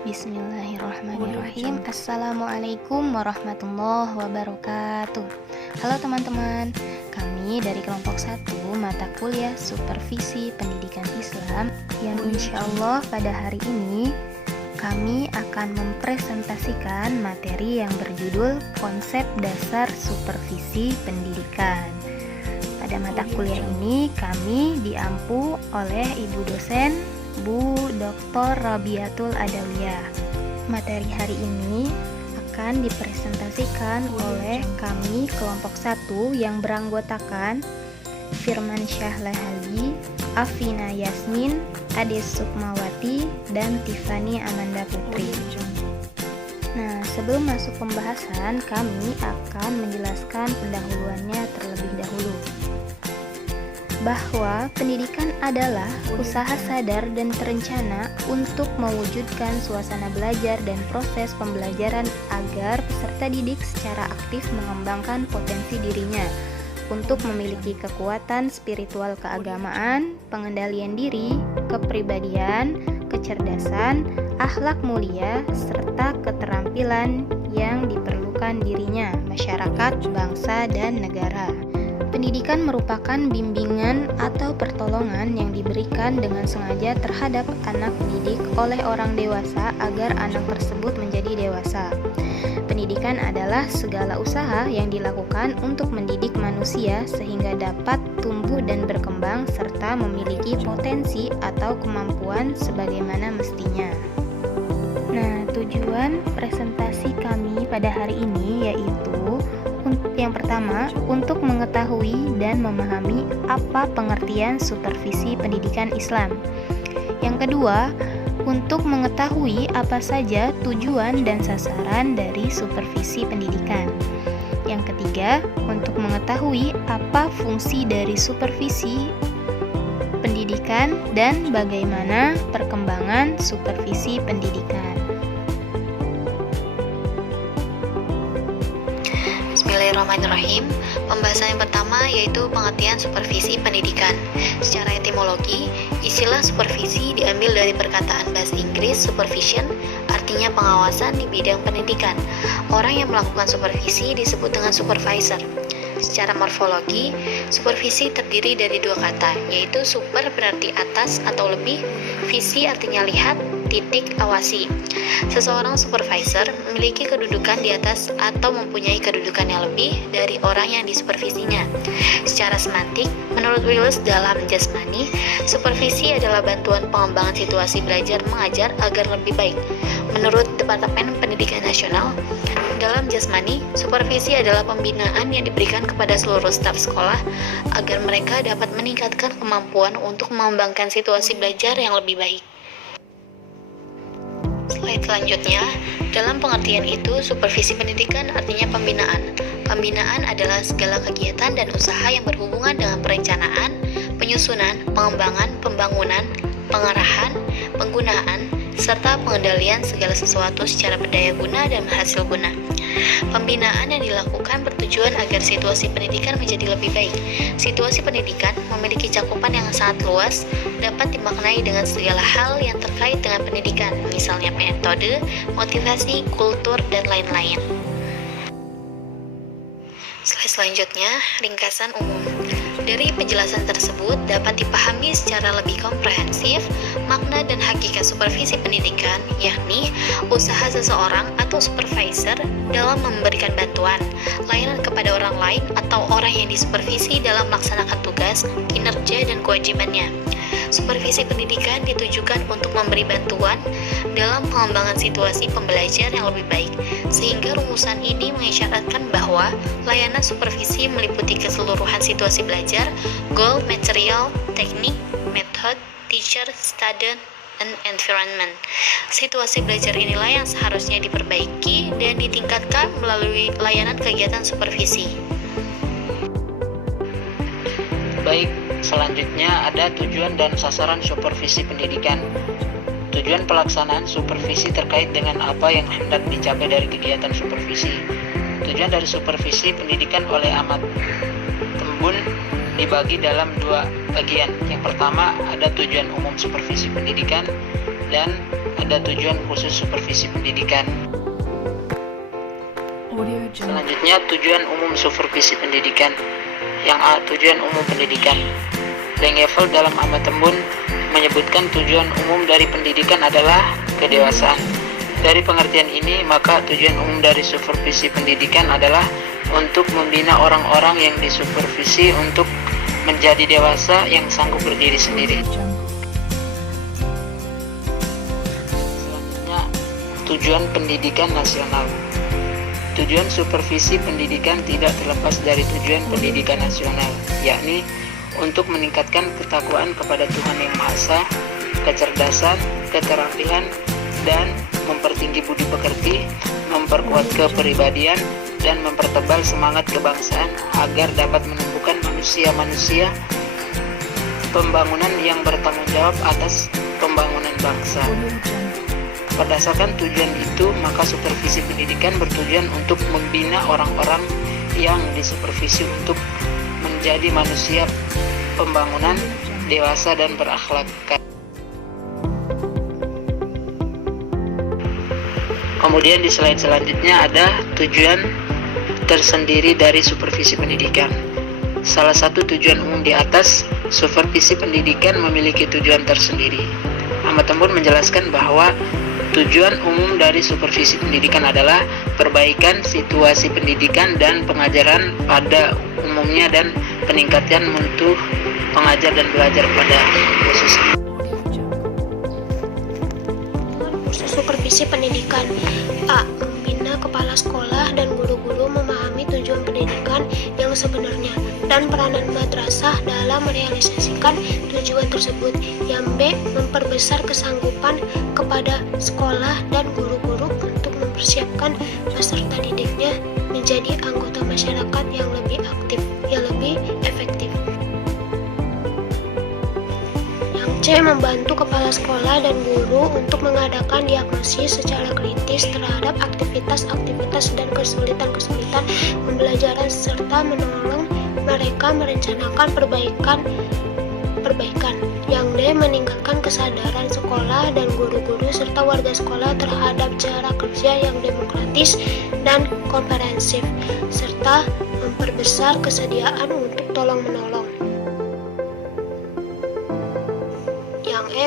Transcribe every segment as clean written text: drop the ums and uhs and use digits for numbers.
Bismillahirrahmanirrahim. Assalamualaikum warahmatullahi wabarakatuh. Halo teman-teman, kami dari kelompok 1 mata kuliah Supervisi Pendidikan Islam yang insya Allah pada hari ini kami akan mempresentasikan materi yang berjudul Konsep Dasar Supervisi Pendidikan. Pada mata kuliah ini kami diampu oleh Ibu dosen Bu Dr. Rabiatul Adawiyah. Materi hari ini akan dipresentasikan oleh kami kelompok 1 yang beranggotakan Firman Syah Lahali, Afina Yasmin, Ades Sukmawati, dan Tiffany Amanda Putri. Nah, sebelum masuk pembahasan, kami akan menjelaskan pendahuluannya terlebih dahulu. Bahwa pendidikan adalah usaha sadar dan terencana untuk mewujudkan suasana belajar dan proses pembelajaran agar peserta didik secara aktif mengembangkan potensi dirinya untuk memiliki kekuatan spiritual keagamaan, pengendalian diri, kepribadian, kecerdasan, akhlak mulia, serta keterampilan yang diperlukan dirinya, masyarakat, bangsa, dan negara. Pendidikan merupakan bimbingan atau pertolongan yang diberikan dengan sengaja terhadap anak didik oleh orang dewasa agar anak tersebut menjadi dewasa. Pendidikan adalah segala usaha yang dilakukan untuk mendidik manusia sehingga dapat tumbuh dan berkembang serta memiliki potensi atau kemampuan sebagaimana mestinya. Nah, tujuan presentasi kami pada hari ini yaitu yang pertama, untuk mengetahui dan memahami apa pengertian supervisi pendidikan Islam. Yang kedua, untuk mengetahui apa saja tujuan dan sasaran dari supervisi pendidikan. Yang ketiga, untuk mengetahui apa fungsi dari supervisi pendidikan dan bagaimana perkembangan supervisi pendidikan. Bismillahirrahmanirrahim. Pembahasan yang pertama yaitu pengertian supervisi pendidikan. Secara etimologi, istilah supervisi diambil dari perkataan bahasa Inggris supervision, artinya pengawasan di bidang pendidikan. Orang yang melakukan supervisi disebut dengan supervisor. Secara morfologi, supervisi terdiri dari dua kata, yaitu super berarti atas atau lebih, visi artinya lihat, titik awasi. Seseorang supervisor memiliki kedudukan di atas atau mempunyai kedudukan yang lebih dari orang yang disupervisinya. Secara semantik, menurut Willis dalam Jasmani, supervisi adalah bantuan pengembangan situasi belajar mengajar agar lebih baik. Menurut Departemen Pendidikan Nasional, dalam Jasmani, supervisi adalah pembinaan yang diberikan kepada seluruh staf sekolah agar mereka dapat meningkatkan kemampuan untuk mengembangkan situasi belajar yang lebih baik. Slide selanjutnya, dalam pengertian itu, supervisi pendidikan artinya pembinaan. Pembinaan adalah segala kegiatan dan usaha yang berhubungan dengan perencanaan, penyusunan, pengembangan, pembangunan, pengarahan, penggunaan, serta pengendalian segala sesuatu secara berdaya guna dan hasil guna. Pembinaan yang dilakukan bertujuan agar situasi pendidikan menjadi lebih baik. Situasi pendidikan memiliki cakupan yang sangat luas, dapat dimaknai dengan segala hal yang terkait dengan pendidikan, misalnya metode, motivasi, kultur, dan lain-lain. Slide selanjutnya, ringkasan umum. Dari penjelasan tersebut dapat dipahami secara lebih komprehensif makna dan hakikat supervisi pendidikan, yakni usaha seseorang atau supervisor dalam memberikan bantuan, layanan kepada orang lain atau orang yang disupervisi dalam melaksanakan tugas, kinerja, dan kewajibannya. Supervisi pendidikan ditujukan untuk memberi bantuan dalam pengembangan situasi pembelajar yang lebih baik, sehingga rumusan ini mengisyaratkan bahwa layanan supervisi meliputi keseluruhan situasi belajar, goal, material, teknik, method, teacher, student, and environment. Situasi belajar inilah yang seharusnya diperbaiki dan ditingkatkan melalui layanan kegiatan supervisi. Baik, selanjutnya ada tujuan dan sasaran supervisi pendidikan. Tujuan pelaksanaan supervisi terkait dengan apa yang hendak dicapai dari kegiatan supervisi. Tujuan dari supervisi pendidikan oleh Ahmad Tembun dibagi dalam dua bagian. Yang pertama ada tujuan umum supervisi pendidikan dan ada tujuan khusus supervisi pendidikan. Selanjutnya, tujuan umum supervisi pendidikan. Yang A. Tujuan umum pendidikan. Lengevel dalam Amat Tembun menyebutkan tujuan umum dari pendidikan adalah kedewasaan. Dari pengertian ini, maka tujuan umum dari supervisi pendidikan adalah untuk membina orang-orang yang disupervisi untuk menjadi dewasa yang sanggup berdiri sendiri. Selanjutnya, tujuan pendidikan nasional. Tujuan supervisi pendidikan tidak terlepas dari tujuan pendidikan nasional, yakni untuk meningkatkan ketakwaan kepada Tuhan Yang Maha Esa, kecerdasan, keterampilan, dan mempertinggi budi pekerti, memperkuat kepribadian, dan mempertebal semangat kebangsaan agar dapat menumbuhkan manusia-manusia pembangunan yang bertanggung jawab atas pembangunan bangsa. Berdasarkan tujuan itu, maka supervisi pendidikan bertujuan untuk membina orang-orang yang disupervisi untuk menjadi manusia pembangunan, dewasa, dan berakhlak. Kemudian di slide selanjutnya ada tujuan tersendiri dari supervisi pendidikan. Salah satu tujuan umum di atas, supervisi pendidikan memiliki tujuan tersendiri. Amat Tembun menjelaskan bahwa tujuan umum dari supervisi pendidikan adalah perbaikan situasi pendidikan dan pengajaran pada umumnya dan peningkatan mutu pengajar dan belajar pada khususnya. Supervisi pendidikan. A. Membina kepala sekolah dan guru-guru memahami tujuan pendidikan yang sebenarnya dan peranan madrasah dalam merealisasikan tujuan tersebut. Yang B. Memperbesar kesanggupan kepada sekolah dan guru-guru untuk mempersiapkan peserta didiknya menjadi anggota masyarakat yang lebih aktif, yang lebih efektif. C. Membantu kepala sekolah dan guru untuk mengadakan diagnosis secara kritis terhadap aktivitas-aktivitas dan kesulitan-kesulitan pembelajaran serta menolong mereka merencanakan perbaikan. Yang D. Meningkatkan kesadaran sekolah dan guru-guru serta warga sekolah terhadap cara kerja yang demokratis dan komprehensif serta memperbesar kesediaan untuk tolong-menolong.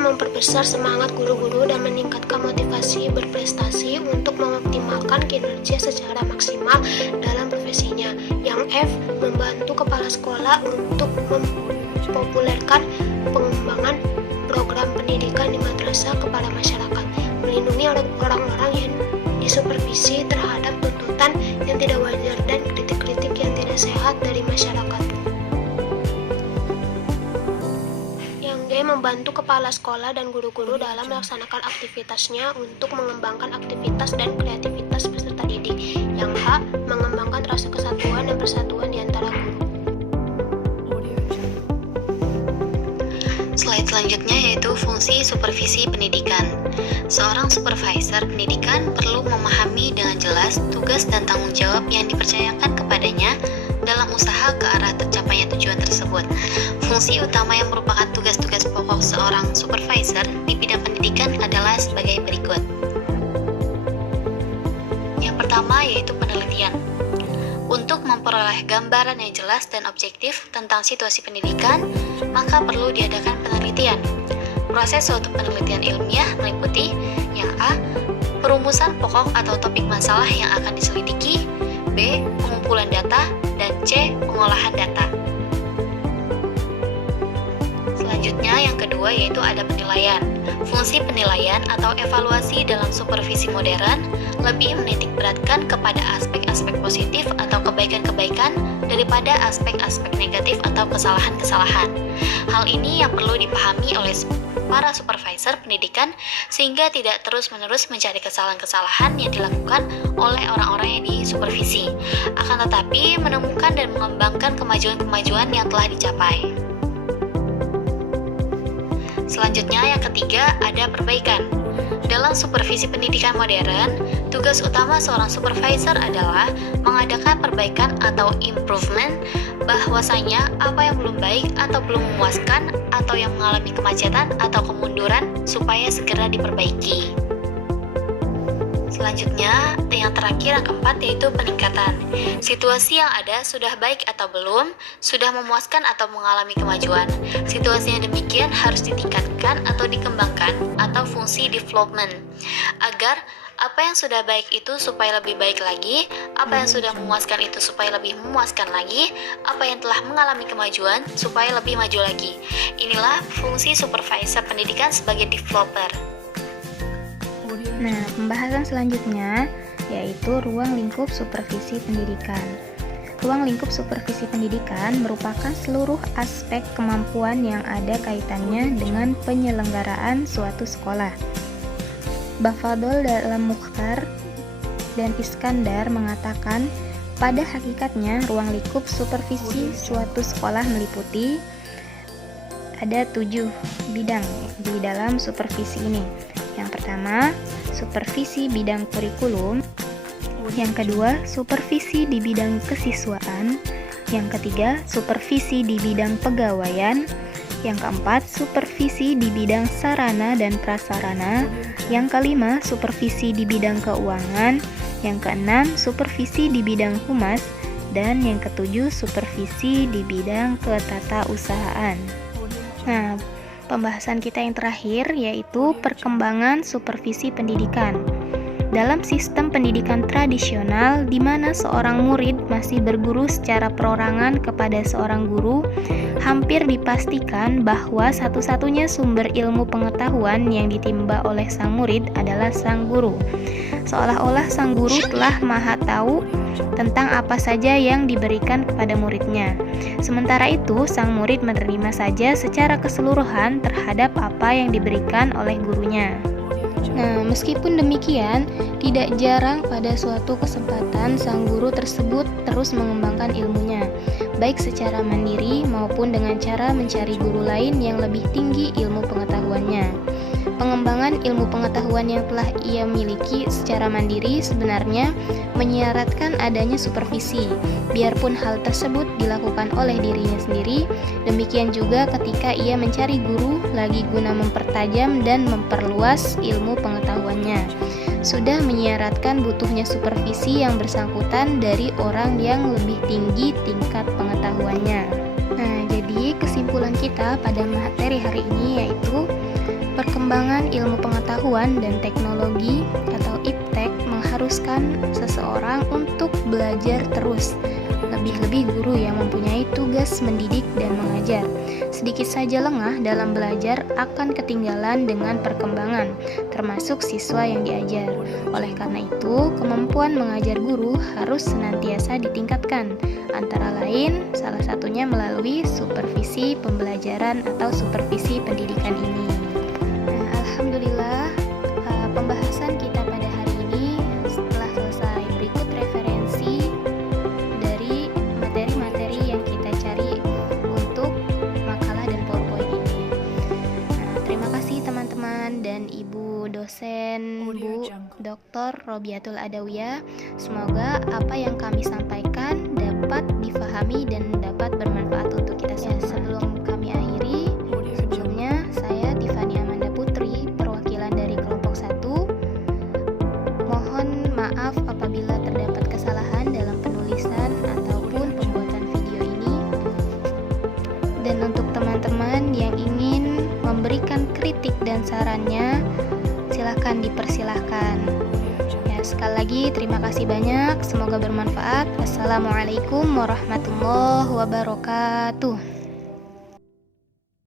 Memperbesar semangat guru-guru dan meningkatkan motivasi berprestasi untuk mengoptimalkan kinerja secara maksimal dalam profesinya. Yang F. Membantu kepala sekolah untuk mempopulerkan pengembangan program pendidikan di madrasah kepada masyarakat, melindungi orang-orang yang disupervisi terhadap tuntutan yang tidak wajar dan kritik-kritik yang tidak sehat dari masyarakat. Membantu kepala sekolah dan guru-guru dalam melaksanakan aktivitasnya untuk mengembangkan aktivitas dan kreativitas peserta didik. Yang H. Mengembangkan rasa kesatuan dan persatuan di antara guru. Slide selanjutnya yaitu fungsi supervisi pendidikan. Seorang supervisor pendidikan perlu memahami dengan jelas tugas dan tanggung jawab yang dipercayakan kepadanya dalam usaha ke arah tercapainya tujuan tersebut. Fungsi utama yang merupakan tugas-tugas pokok seorang supervisor di bidang pendidikan adalah sebagai berikut. Yang pertama yaitu penelitian. Untuk memperoleh gambaran yang jelas dan objektif tentang situasi pendidikan, maka perlu diadakan penelitian. Proses suatu penelitian ilmiah meliputi yang A. Perumusan pokok atau topik masalah yang akan diselidiki, B. Pengumpulan data, dan C. Pengolahan data. Selanjutnya yang kedua yaitu ada penilaian. Fungsi penilaian atau evaluasi dalam supervisi modern lebih menitikberatkan kepada aspek-aspek positif atau kebaikan-kebaikan daripada aspek-aspek negatif atau kesalahan-kesalahan. Hal ini yang perlu dipahami oleh para supervisor pendidikan sehingga tidak terus-menerus mencari kesalahan-kesalahan yang dilakukan oleh orang-orang yang disupervisi, akan tetapi menemukan dan mengembangkan kemajuan-kemajuan yang telah dicapai. Selanjutnya yang ketiga ada perbaikan. Dalam supervisi pendidikan modern, tugas utama seorang supervisor adalah mengadakan perbaikan atau improvement, bahwasanya apa yang belum baik atau belum memuaskan atau yang mengalami kemacetan atau kemunduran supaya segera diperbaiki. Selanjutnya, yang terakhir yang keempat yaitu peningkatan. Situasi yang ada sudah baik atau belum, sudah memuaskan atau mengalami kemajuan. Situasi yang demikian harus ditingkatkan atau dikembangkan atau fungsi development. Agar apa yang sudah baik itu supaya lebih baik lagi, apa yang sudah memuaskan itu supaya lebih memuaskan lagi, apa yang telah mengalami kemajuan supaya lebih maju lagi. Inilah fungsi supervisor pendidikan sebagai developer. Nah, pembahasan selanjutnya yaitu ruang lingkup supervisi pendidikan. Ruang lingkup supervisi pendidikan merupakan seluruh aspek kemampuan yang ada kaitannya dengan penyelenggaraan suatu sekolah. Bafadol dalam Mukhtar dan Iskandar mengatakan, pada hakikatnya ruang lingkup supervisi suatu sekolah meliputi ada 7 bidang di dalam supervisi ini. Yang pertama, supervisi bidang kurikulum. Yang kedua, supervisi di bidang kesiswaan. Yang ketiga, supervisi di bidang pegawaian. Yang keempat, supervisi di bidang sarana dan prasarana. Yang kelima, supervisi di bidang keuangan. Yang keenam, supervisi di bidang humas. Dan yang ketujuh, supervisi di bidang ketatausahaan. Nah, pembahasan kita yang terakhir yaitu perkembangan supervisi pendidikan. Dalam sistem pendidikan tradisional di mana seorang murid masih berguru secara perorangan kepada seorang guru, hampir dipastikan bahwa satu-satunya sumber ilmu pengetahuan yang ditimba oleh sang murid adalah sang guru. Seolah-olah sang guru telah maha tahu tentang apa saja yang diberikan kepada muridnya. Sementara itu, sang murid menerima saja secara keseluruhan terhadap apa yang diberikan oleh gurunya. Nah, meskipun demikian, tidak jarang pada suatu kesempatan sang guru tersebut terus mengembangkan ilmunya, baik secara mandiri maupun dengan cara mencari guru lain yang lebih tinggi ilmu pengetahuannya. Pengembangan ilmu pengetahuan yang telah ia miliki secara mandiri sebenarnya menyaratkan adanya supervisi, biarpun hal tersebut dilakukan oleh dirinya sendiri. Demikian juga ketika ia mencari guru lagi guna mempertajam dan memperluas ilmu pengetahuannya, sudah menyaratkan butuhnya supervisi yang bersangkutan dari orang yang lebih tinggi tingkat pengetahuannya. Nah, jadi kesimpulan kita pada materi hari ini yaitu perkembangan ilmu pengetahuan dan teknologi atau iptek mengharuskan seseorang untuk belajar terus, lebih-lebih guru yang mempunyai tugas mendidik dan mengajar. Sedikit saja lengah dalam belajar akan ketinggalan dengan perkembangan, termasuk siswa yang diajar. Oleh karena itu, kemampuan mengajar guru harus senantiasa ditingkatkan, antara lain salah satunya melalui supervisi pembelajaran atau supervisi pendidikan ini. Alhamdulillah, pembahasan kita pada hari ini setelah selesai. Berikut referensi dari materi-materi yang kita cari untuk makalah dan PowerPoint ini. Terima kasih teman-teman dan Ibu dosen Bu Dr. Robiatul Adawiyah. Semoga apa yang kami sampaikan dapat difahami dan dapat bermanfaat untuk kita semua. Sebelum kami akhiri, sebelumnya saya Tiffany Amanda Putri, perwakilan dari kelompok 1. Mohon maaf apabila terdapat kesalahan dalam penulisan ataupun pembuatan video ini. Dan untuk teman-teman yang ingin memberikan kritik dan sarannya, silahkan dipersilahkan. Ya, sekali lagi terima kasih banyak, semoga bermanfaat. Assalamualaikum warahmatullahi wabarakatuh.